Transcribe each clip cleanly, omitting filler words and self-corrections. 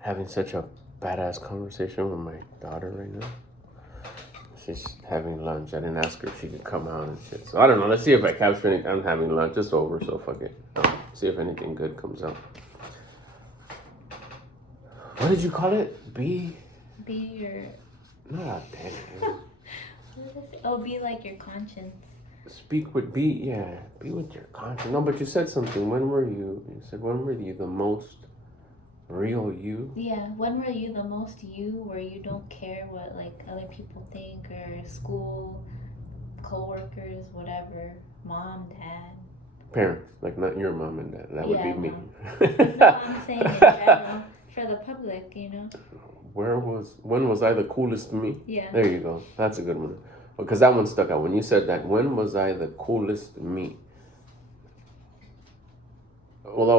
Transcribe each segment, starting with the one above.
having such a badass conversation with my daughter right now. She's having lunch. I didn't ask her if she could come out and shit. So I don't know. Let's see if I capture anything. I'm having lunch. It's over, so fuck it. See if anything good comes out. What did you call it? Be your... No, damn it. Oh, be like your conscience. Speak with, be with your conscience. No, but you said something. You said, when were you the most real you? Yeah, when were you the most you, where you don't care what, like, other people think, or school, co-workers, whatever, mom, dad. Parents, like not your mom and dad. That would be me. No, I'm saying in general, for the public, you know? When was I the coolest me? Yeah. There you go. That's a good one. Because that one stuck out. When you said that, when was I the coolest me? Well, I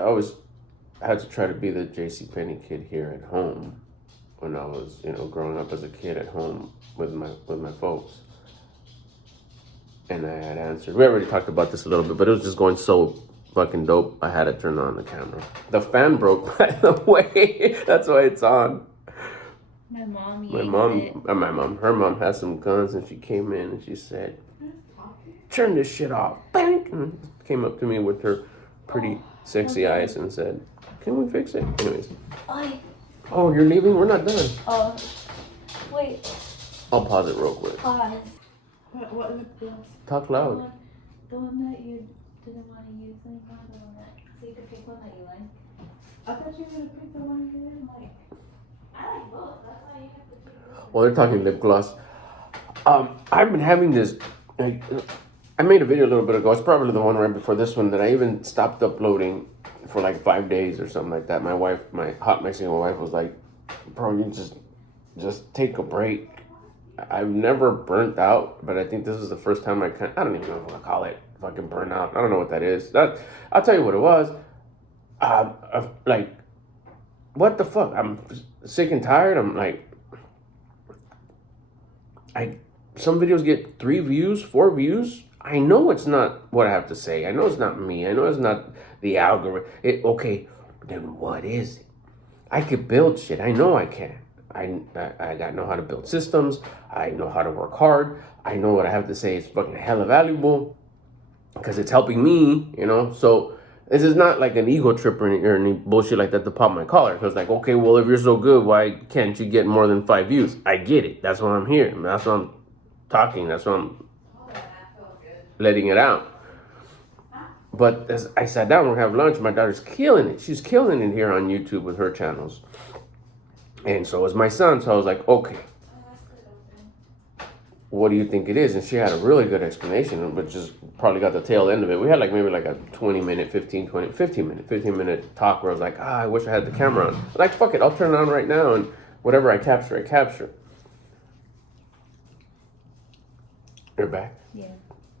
always had to try to be the JCPenney kid here at home when I was, growing up as a kid at home with my folks. And I had answered. We already talked about this a little bit, but it was just going so fucking dope. I had to turn on the camera. The fan broke, by the way. That's why it's on. Her mom has some guns, and she came in and she said, "Turn this shit off." Bang! And came up to me with her pretty sexy eyes and said, "Can we fix it?" Anyways. Oh, you're leaving? We're not done. Oh, wait. I'll pause it real quick. Pause. What was this? Talk loud. The one that you didn't want to use anymore, the one that, so you could pick one that you like. I thought you were going to pick the one you didn't like. I like both, that's why you have to pick this. Well, they're talking lip gloss. I've been having this, I made a video a little bit ago, it's probably the one right before this one, that I even stopped uploading for like 5 days or something like that. My wife, my hot Mexican wife, was like, "Bro, you just take a break." I've never burnt out, but I think this is the first time I don't even know what to call it. Fucking burnout. I don't know what that is. I'll tell you what it was. Like, what the fuck? I'm sick and tired. I'm like, some videos get 3 views, 4 views. I know it's not what I have to say. I know it's not me. I know it's not the algorithm. Okay, then what is it? I could build shit. I know I can. I know how to build systems. I know how to work hard. I know what I have to say is fucking hella valuable because it's helping me, So this is not like an ego trip or any bullshit like that to pop my collar. Because like, okay, well, if you're so good, why can't you get more than 5 views? I get it. That's why I'm here. That's why I'm talking. That's why I'm letting it out. But as I sat down, we're having lunch. My daughter's killing it. She's killing it here on YouTube with her channels. And so is my son. So I was like, okay, what do you think it is? And she had a really good explanation, but just probably got the tail end of it. We had maybe a 15 minute talk where I was like, I wish I had the camera on. Like, fuck it, I'll turn it on right now, and whatever I capture, I capture. You're back? Yeah.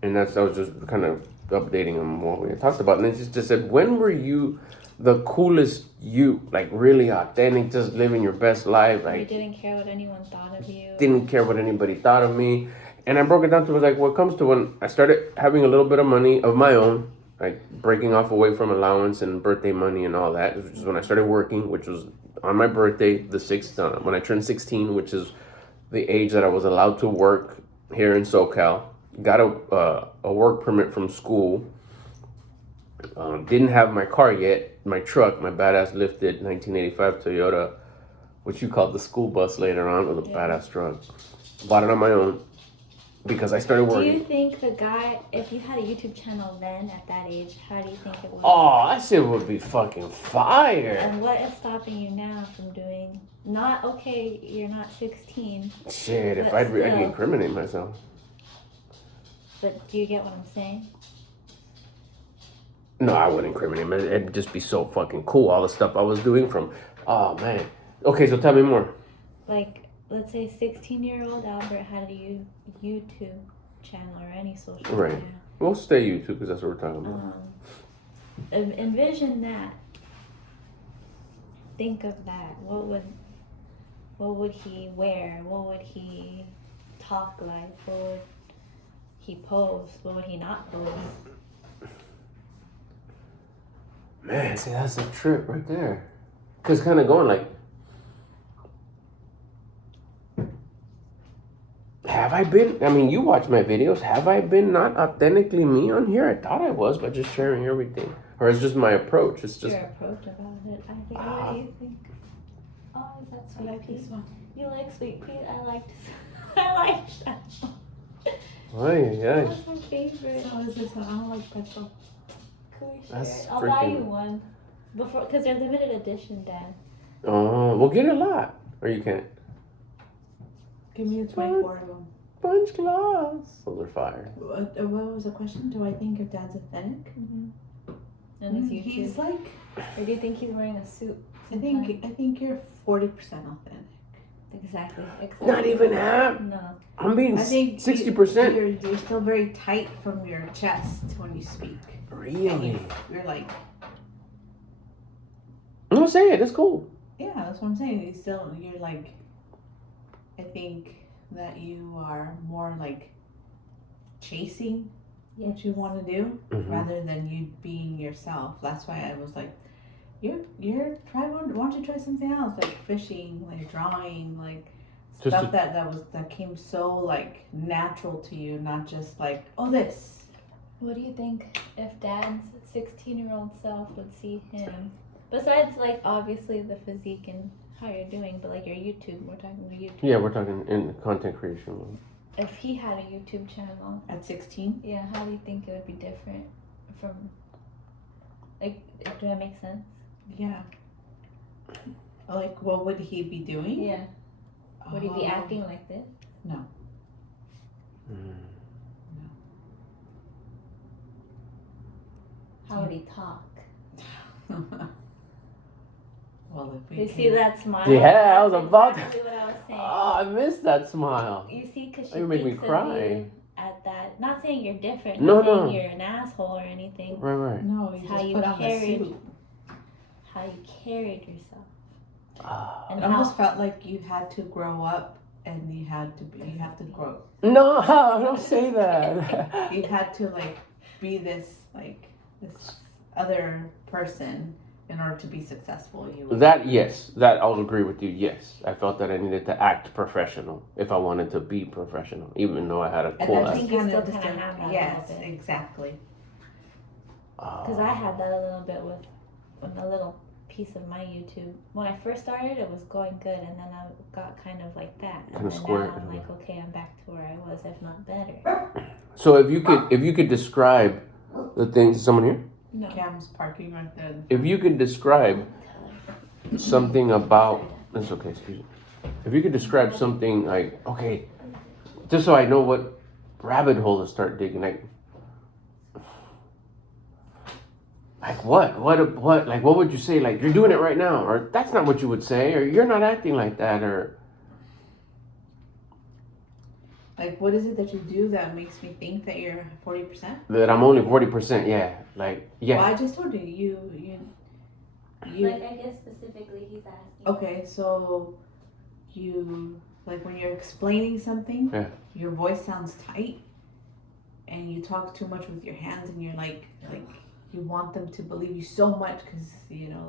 And I was just kind of updating him what we had talked about. And then she just said, when were you the coolest you, like really authentic, just living your best life? Like, you didn't care what anyone thought of you. Didn't care what anybody thought of me. And I broke it down to like what comes to when I started having a little bit of money of my own, like breaking off away from allowance and birthday money and all that, which is when I started working, which was on my birthday, the 6th, when I turned 16, which is the age that I was allowed to work here in SoCal. Got a work permit from school. Didn't have my car yet. My truck, my badass lifted 1985 Toyota, which you called the school bus later on, with a badass truck. Bought it on my own because I started working. Do you think the guy, if you had a YouTube channel then at that age, how do you think it would? Oh, that shit would be fucking fire. And what is stopping you now from doing? Not okay. You're not 16. Shit, if I'd incriminate myself. But do you get what I'm saying? No, I wouldn't incriminate him. It'd just be so fucking cool. All the stuff I was doing from, oh man. Okay, so tell me more. Like, let's say 16-year-old Albert had a YouTube channel or any social media. Right. We'll stay YouTube because that's what we're talking about. Envision that. Think of that. What would he wear? What would he talk like? What would he post? What would he not post? Man, see, that's a trip right there. Because kind of going like, have I been, I mean, you watch my videos, have I been not authentically me on here? I thought I was, but just sharing everything. Or it's just my approach. It's just, Your approach about it. I think. What do you think? Oh, is that I sweet like pea? this one. You like sweet pea? I liked. I liked that one. yeah. That's my favorite. So is this one? I don't like pretzel. Could we That's share it? I'll buy you freaking- one. Before, because they're limited edition, Dan. Oh, we'll get a lot. Or you can't. Give me a 24 of them. Punch glass. Those are fire. What was the question? Do I think if Dad's authentic? And it's YouTube. He's like, Or do you think he's wearing a suit? I think you're 40% authentic. Exactly. Not even half. No. I'm being I think 60%. You're still very tight from your chest when you speak. And Really? you're like, I'm say it. It's cool. yeah, that's what I'm saying. You're like, I think that you are more like chasing what you want to do Mhm. rather than you being yourself. That's why I was like, why don't you try something else, like fishing, like drawing, like Just stuff that came so like natural to you, not just like, oh, this. What do you think if Dad's 16-year-old self would see him? Besides, like, obviously the physique and how you're doing, but like your YouTube, we're talking about YouTube. Yeah, we're talking in content creation. If he had a YouTube channel, At 16? yeah, how do you think it would be different from, like, do that make sense? Yeah. Like, what would he be doing? Yeah. Would he be Oh. acting like this? Mm. How would he talk? Well, if we You can- see that smile? Yeah, I was That's about to- exactly what I was saying. Oh, I missed that smile. You see, because she You make me thinks cry. of you at that. Not saying you're different. No, Not saying no. you're an asshole or anything. Right. No, you How just you put on the carried- suit. How you carried yourself. Ah. And It how, almost felt like you had to grow up and you have to grow. No, don't say that. You had to like be this other person in order to be successful. Yes, that I'll agree with you. Yes, I felt that I needed to act professional if I wanted to be professional, even though I had a And cool I I ass. think you still kinda have that a Yes, little bit. exactly. because I had that a little bit with a little piece of my YouTube. When I first started, it was going good, and then I got kind of like that. And Kinda then square, now I'm yeah. like, okay, I'm back to where I was, if not better. So if you could describe the things, someone here, No. Cam's parking right there. if you could describe something about, it's okay, excuse me. If you could describe something like, okay, just so I know what rabbit hole to start digging, like what, like what would you say? Like you're doing it right now, or that's not what you would say, or you're not acting like that, or Like, what is it that you do that makes me think that you're 40%? that I'm only 40%. Yeah, like Well, yeah. I just told you. Like, I guess specifically he's asking. Okay, so you, like when you're explaining something, Yeah. your voice sounds tight and you talk too much with your hands and you're like you want them to believe you so much because,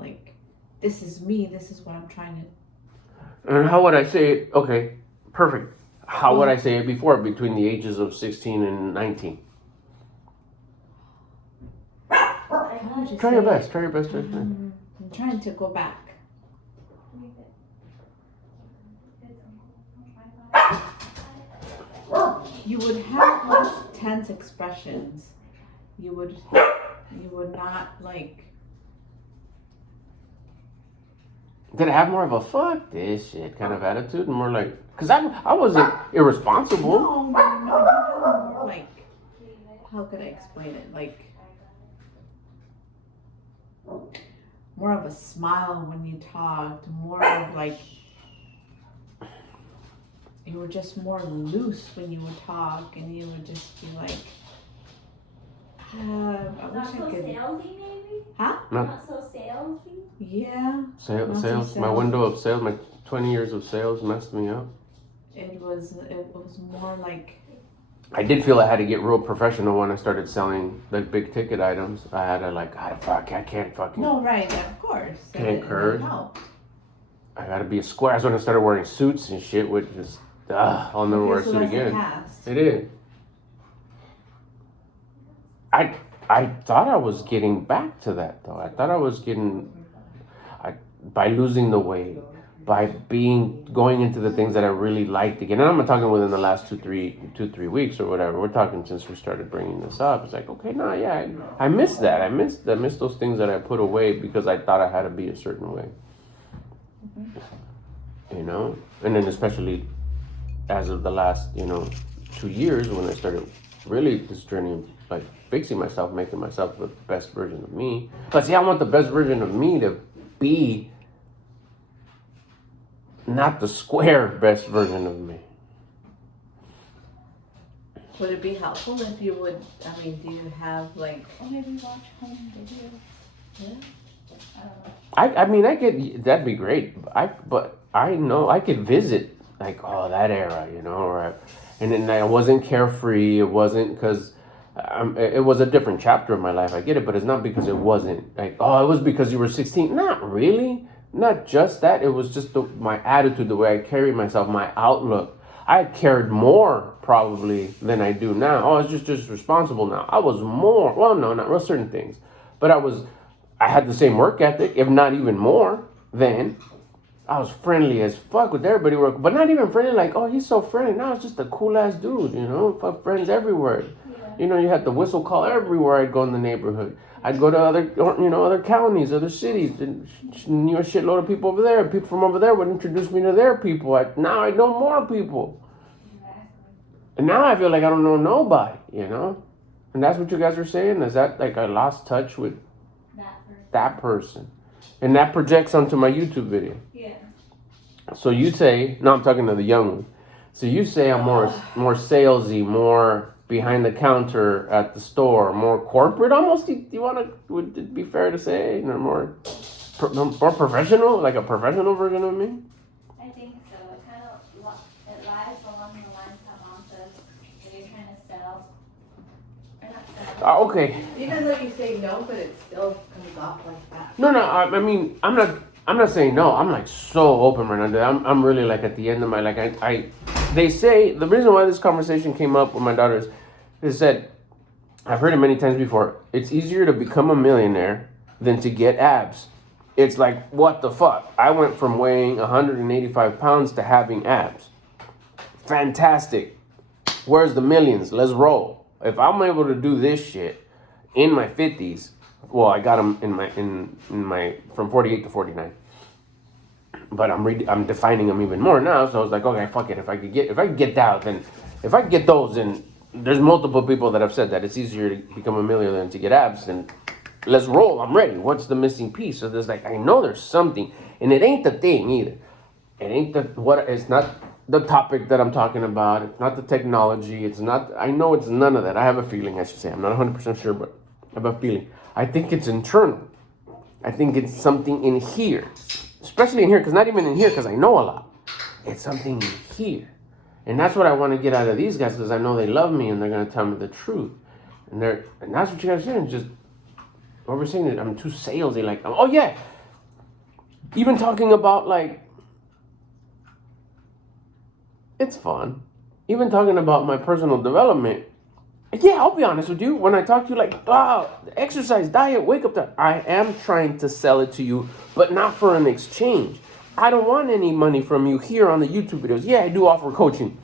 like, this is me, this is what I'm trying to. And how would I say it? Okay, perfect. How would I say it before, between the ages of 16 and 19? How would you Try say your it? best. Try your best. Try your best. I'm trying to go back. You would have less tense expressions. You would not like. Did I have more of a fuck this shit kind of attitude? More like, because I wasn't irresponsible. No, you have more like. How could I explain it? Like. More of a smile when you talked. More of like. You were just more loose when you would talk, and you would just be like. I Not wish so I could. salesy, maybe? Huh? No. Not so salesy? Yeah, Sales. Not My sales. window of sales, my 20 years of sales messed me up. it was more like I did feel I had to get real professional when I started selling like big ticket items. I had to like, I can't fucking. No, right, yeah, of course. Can't curse. No. I gotta be a square. That's when I started wearing suits and shit, which is, I'll never wear a suit again. It is. I thought I was getting back to that though. I thought I was getting, by losing the weight, by going into the things that I really liked again. And I'm not talking within the last two, 3 weeks or whatever. We're talking since we started bringing this up. It's like, okay, I miss that. I miss those things that I put away because I thought I had to be a certain way. You know? And then especially as of the last, 2 years when I started really this journey of like fixing myself, making myself the best version of me. But see, I want the best version of me to be not the square best version of me. Would it be helpful if you would, do you have like... Or maybe watch home videos. Yeah. I don't know. I get, that'd be great. But I know I could visit like, that era, and then I wasn't carefree. It wasn't because it was a different chapter of my life. I get it, but it's not because it wasn't like, it was because you were 16. Not really. Not just that. It was just my attitude, the way I carried myself, my outlook. I cared more probably than I do now. I was just responsible now. I was more. Well, no, not real certain things, but I had the same work ethic, if not even more. Then I was friendly as fuck with everybody, but not even friendly like, he's so friendly. Now it's just a cool ass dude, fuck friends everywhere. Yeah. You had the whistle call everywhere I'd go in the neighborhood. I'd go to other counties, other cities, and knew a shitload of people over there. People from over there would introduce me to their people. Now I know more people. Exactly. And now I feel like I don't know nobody, And that's what you guys are saying? Is that like I lost touch with that person? And that projects onto my YouTube video. Yeah. So you say, no, I'm talking to the young one. So you say I'm more salesy, more behind the counter at the store, more corporate almost. Would it be fair to say, more professional, like a professional version of me? I think so. It lies along the lines that Mom says that you're trying to sell. Or not sell. Okay. Even though you say no, but it still comes off like that. No. I mean, I'm not saying no. I'm like so open right now. I'm really like at the end of my They say the reason why this conversation came up with my daughters is that I've heard it many times before. It's easier to become a millionaire than to get abs. It's like, what the fuck? I went from weighing 185 pounds to having abs. Fantastic. Where's the millions? Let's roll. If I'm able to do this shit in my 50s, well, I got them in my from 48 to 49. But I'm defining them even more now. So I was like, okay, fuck it. If I could get that, then if I could get those, then there's multiple people that have said that it's easier to become a millionaire than to get abs. Then let's roll. I'm ready. What's the missing piece? So there's I know there's something, and it ain't the thing either. It ain't it's not the topic that I'm talking about. It's not the technology. It's not. I know it's none of that. I have a feeling. I should say I'm not 100% sure, but I have a feeling. I think it's internal. I think it's something in here. Especially in here, because not even in here, because I know a lot. It's something in here. And that's what I want to get out of these guys, because I know they love me and they're going to tell me the truth. And that's what you guys are saying. Just, what we're saying is I'm too salesy. Like, oh yeah. Even talking about it's fun. Even talking about my personal development. Yeah, I'll be honest with you. When I talk to you exercise, diet, wake up time, I am trying to sell it to you, but not for an exchange. I don't want any money from you here on the YouTube videos. Yeah, I do offer coaching.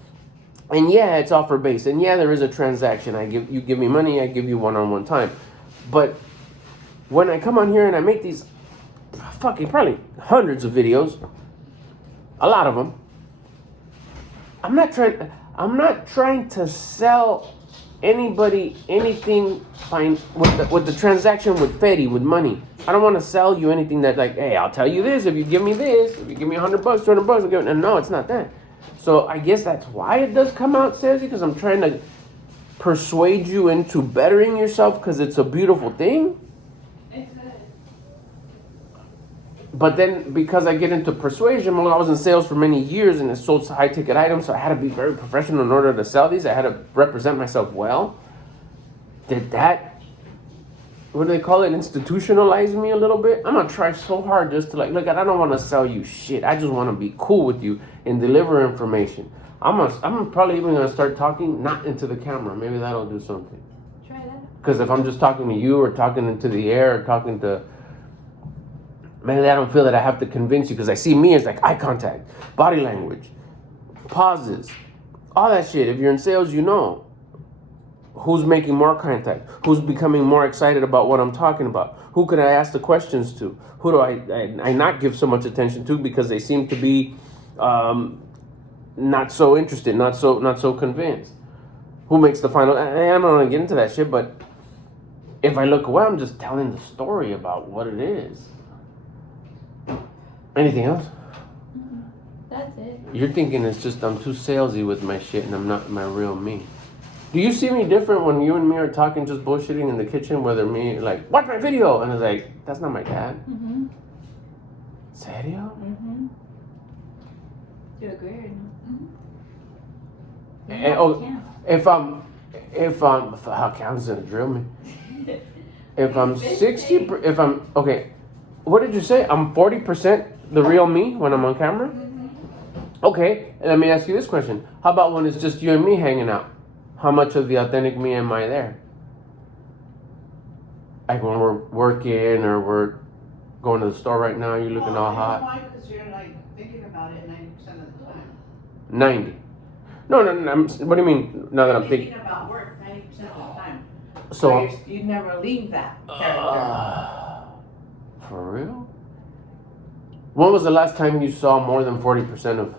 And yeah, it's offer based. And yeah, there is a transaction. You give me money, I give you one-on-one time. But when I come on here and I make these fucking probably hundreds of videos, a lot of them, I'm not trying to sell anybody anything fine with the transaction with Fetty, with money. I don't want to sell you anything that hey, I'll tell you this if you give me this, if you give me $100, $200, I'll give it. And no, it's not that. So I guess that's why it does come out salesy, because I'm trying to persuade you into bettering yourself because it's a beautiful thing. It's good. But then because I get into persuasion, well, I was in sales for many years and it sold high ticket items, so I had to be very professional in order to sell these. I had to represent myself well. Did that, what do they call it, institutionalize me a little bit? I'm gonna try so hard just to like, look, I don't want to sell you shit. I just want to be cool with you and deliver information. I'm probably even gonna start talking not into the camera. Maybe that'll do something. Try that. Because if I'm just talking to you or talking into the air or talking to, maybe I don't feel that I have to convince you because I see me as like eye contact, body language, pauses, all that shit. If you're in sales, you know who's making more contact, who's becoming more excited about what I'm talking about, who can I ask the questions to, who do I not give so much attention to because they seem to be not so interested, not so convinced. Who makes the final? I don't want to get into that shit, but if I look away, I'm just telling the story about what it is. Anything else? That's it. You're thinking it's just I'm too salesy with my shit and I'm not my real me. Do you see me different when you and me are talking just bullshitting in the kitchen, whether me like, watch my video, and it's like, that's not my dad? Mm-hmm. Serio? Mm-hmm. You agree or not? And, oh, if I'm, Cam's gonna drill me. If I'm 60, if I'm, okay, what did you say? I'm 40% the real me when I'm on camera? Okay, and let me ask you this question. How about when it's just you and me hanging out? How much of the authentic me am I there? Like when we're working or we're going to the store right now, you're looking all hot. Because you're like thinking about it 90% of the time. 90. No, what do you mean now that I'm thinking? About work 90% of the time. So you never leave that character. For real? When was the last time you saw more than 40% of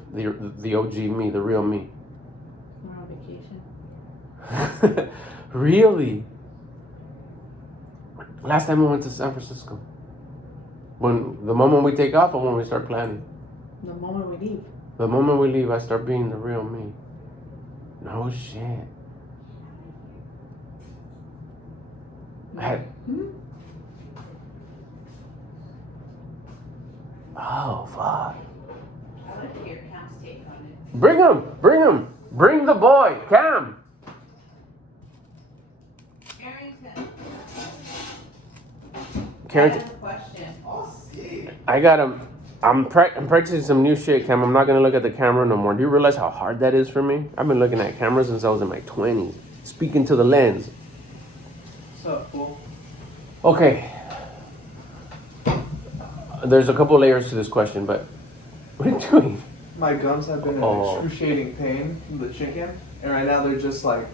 the OG me, the real me? We're on vacation. Really? Last time we went to San Francisco. When the moment we take off or when we start planning? The moment we leave. The moment we leave, I start being the real me. No shit. I had, oh fuck. I like to hear Cam's take on it. Bring him. Bring the boy, Cam. Carrington. Carrington. I have a question. Oh, see. I got him. I'm practicing some new shit, Cam. I'm not gonna look at the camera no more. Do you realize how hard that is for me? I've been looking at cameras since I was in my 20s. Speaking to the lens. What's up, fool? Okay. There's a couple layers to this question, but what are you doing? My gums have been in excruciating pain from the chicken, and right now they're just like,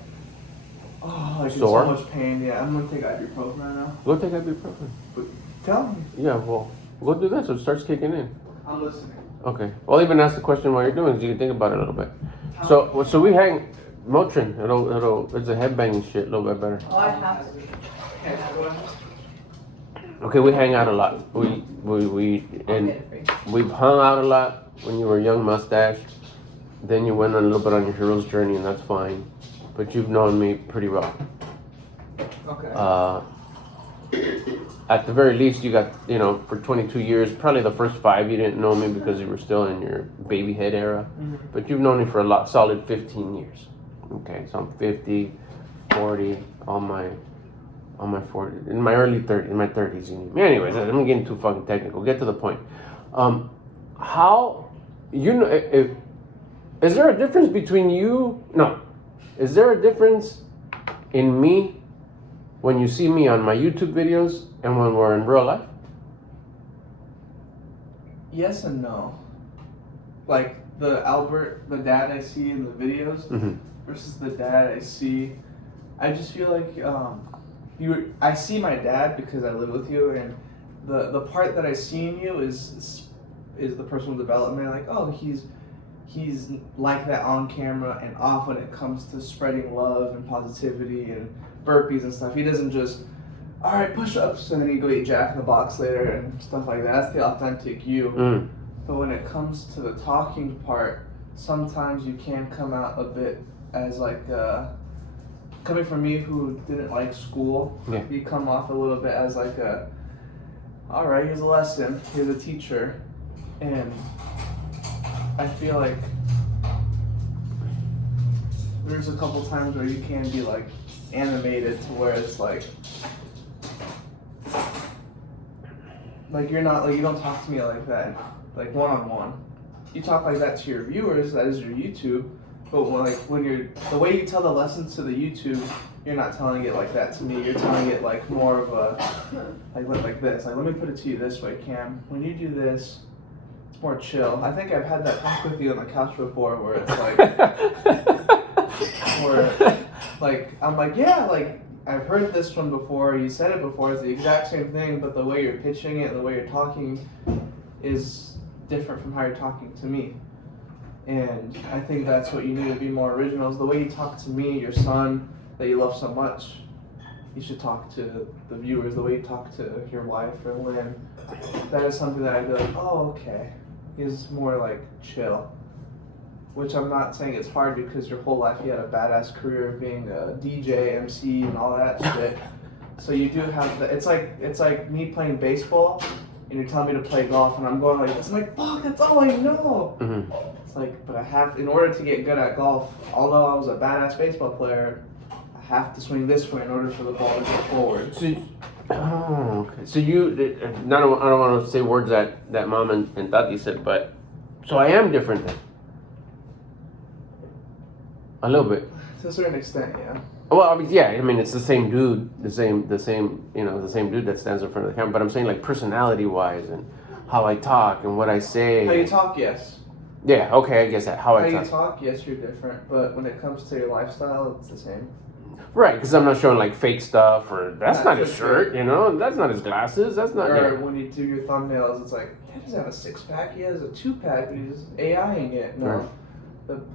oh, like in Sore? so much pain. Yeah, I'm gonna take ibuprofen right now. Go take ibuprofen. But tell me. Yeah, well, go do that so it starts kicking in. I'm listening. Okay. I'll even ask the question while you're doing it so you can think about it a little bit. So we hang Motrin. It's a headbanging shit a little bit better. Oh, I have to. Okay, go ahead. Okay, we hang out a lot. We've hung out a lot when you were a young mustache. Then you went a little bit on your hero's journey, and that's fine. But you've known me pretty well. Okay. At the very least, you got, for 22 years, probably the first 5 you didn't know me because you were still in your baby head era. Mm-hmm. But you've known me for a solid 15 years. Okay, so I'm 50, 40, on my 40s, in my early 30s, in my 30s. Anyways, I'm getting too fucking technical. Get to the point. Is there a difference between you? No. Is there a difference in me when you see me on my YouTube videos and when we're in real life? Yes and no. Like the Albert, the dad I see in the videos versus the dad I see. I just feel like I see my dad because I live with you, and the part that I see in you is the personal development. Like, oh, he's like that on camera and off when it comes to spreading love and positivity and burpees and stuff. He doesn't just, all right, push-ups, and then you go eat Jack in the Box later and stuff like that. That's the authentic you. But when it comes to the talking part, sometimes you can come out a bit as like, coming from me who didn't like school, you come off a little bit as like all right, here's a lesson, here's a teacher, and I feel like there's a couple times where you can be like animated to where it's like you're not like, you don't talk to me like that, like one-on-one. You talk like that to your viewers, that is your YouTube, but when you're, the way you tell the lessons to the YouTube, you're not telling it like that to me. You're telling it like more of a, like this. Like, let me put it to you this way, Cam. When you do this, it's more chill. I think I've had that talk with you on the couch before, where it's like, I'm like, yeah, like, I've heard this one before. You said it before. It's the exact same thing, but the way you're pitching it and the way you're talking is different from how you're talking to me. And I think that's what you need to be more original, is the way you talk to me, your son, that you love so much. You should talk to the viewers the way you talk to your wife or Lynn. That is something that I'd be like, oh, okay. He's more like chill. Which I'm not saying it's hard, because your whole life you had a badass career of being a DJ, MC, and all that shit. So you do have the, it's like me playing baseball, and you're telling me to play golf, and I'm going like this. I'm like, fuck, that's all I know. Mm-hmm. It's like, but I have, in order to get good at golf, although I was a badass baseball player, I have to swing this way in order for the ball to go forward. So, okay. So you, I don't want to say words that Mom and Tati said, but so I am different then. A little bit. To a certain extent, yeah. Well, I mean, yeah. I mean, it's the same dude, the same dude that stands in front of the camera. But I'm saying, like, personality-wise, and how I talk and what I say. How you talk, yes. Yeah. Okay, I guess that. How you talk, yes, you're different. But when it comes to your lifestyle, it's the same. Right, because I'm not showing like fake stuff, or that's not his shirt, you know, that's not his glasses, that's not. Or when you do your thumbnails, it's like, he doesn't have a 6-pack, he has a 2-pack, but he's AIing it. No. Right.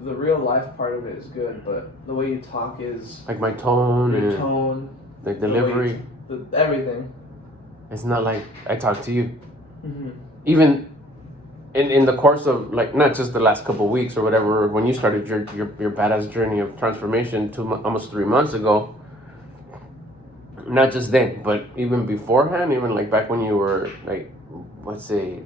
The real life part of it is good, but the way you talk is like my tone, the delivery, everything. It's not like I talk to you. Mm-hmm. Even in the course of, like, not just the last couple of weeks or whatever, when you started your badass journey of transformation almost 3 months ago. Not just then, but even beforehand, even like back when you were like, let's say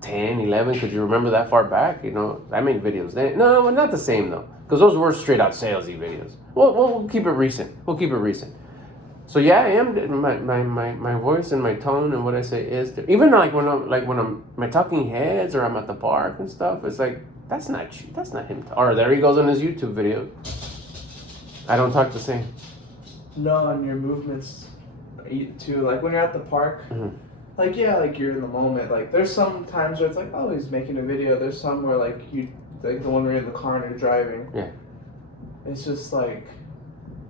10, 11, could you remember that far back? You know, I made videos then. No, not the same though, because those were straight out salesy videos. We'll keep it recent. So yeah, I am, my voice and my tone and what I say is even like when I'm my talking heads or I'm at the park and stuff. It's like that's not him. Or there he goes on his YouTube video. I don't talk the same. No, and your movements too. Like when you're at the park. Mm-hmm. Like, yeah, like you're in the moment. Like there's some times where it's like, oh, he's making a video. There's some where like like the one where you're in the car and you're driving. Yeah. It's just like,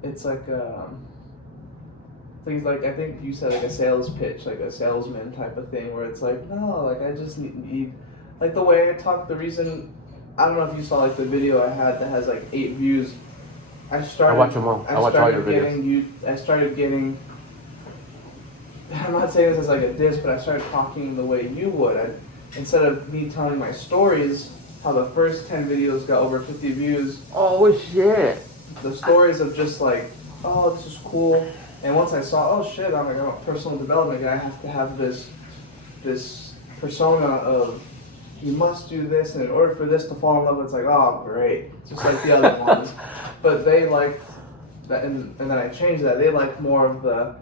it's like things like, I think you said like a sales pitch, like a salesman type of thing, where it's like, no, like I just need like the way I talk. The reason, I don't know if you saw like the video I had that has like 8 views. I watch them all. I watch all your videos. I started getting. I'm not saying this as like a diss, but I started talking the way you would. Instead of me telling my stories, how the first 10 videos got over 50 views. Oh shit! The stories of just like, oh, this is cool. And once I saw, oh shit, I'm like, I'm a personal development guy. I have to have this persona of, you must do this, and in order for this to fall in love, it's like, oh great, just like the other ones. But they like that, and then I changed that. They like more of the,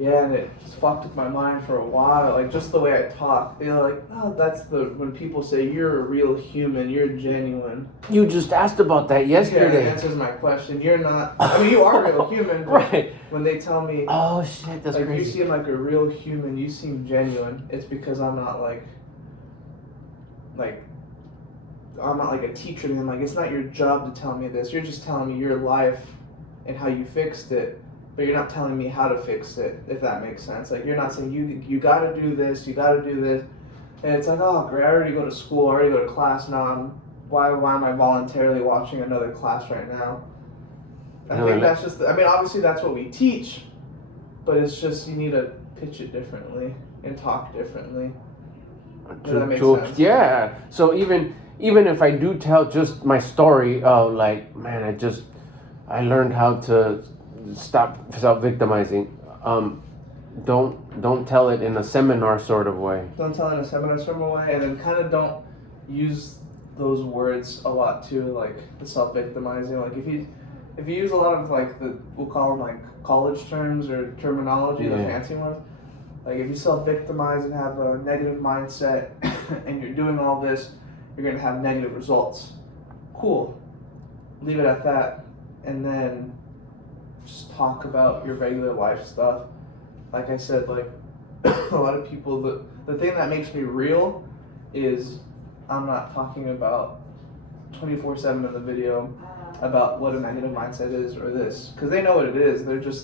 yeah, and it just fucked with my mind for a while. Like just the way I talk, they're like, oh, that's when people say you're a real human, you're genuine. You just asked about that yesterday. Yeah, that answers my question. You're not. I mean, you are a real human. But right. When they tell me, oh shit, that's like crazy. You seem like a real human. You seem genuine. It's because I'm not like I'm not like a teacher to them. Like it's not your job to tell me this. You're just telling me your life and how you fixed it. But you're not telling me how to fix it, if that makes sense. Like, you're not saying, you got to do this, you got to do this. And it's like, oh, great, I already go to school, I already go to class now. Why am I voluntarily watching another class right now? I think that's just, obviously that's what we teach. But it's just, you need to pitch it differently and talk differently. Does that make sense? Yeah. So even if I do tell just my story of like, man, I learned how to stop self-victimizing. don't tell it in a seminar sort of way. Don't tell it in a seminar sort of way, and then kind of don't use those words a lot too, like the self-victimizing. Like if you use a lot of like we'll call them like college terms or terminology, the Yeah. fancy ones. Like if you self-victimize and have a negative mindset, and you're doing all this, you're gonna have negative results. Cool. Leave it at that, and then just talk about your regular life stuff. Like I said, like a lot of people, the thing that makes me real is I'm not talking about 24/7 in the video about what a negative mindset is or this, because they know what it is. They're just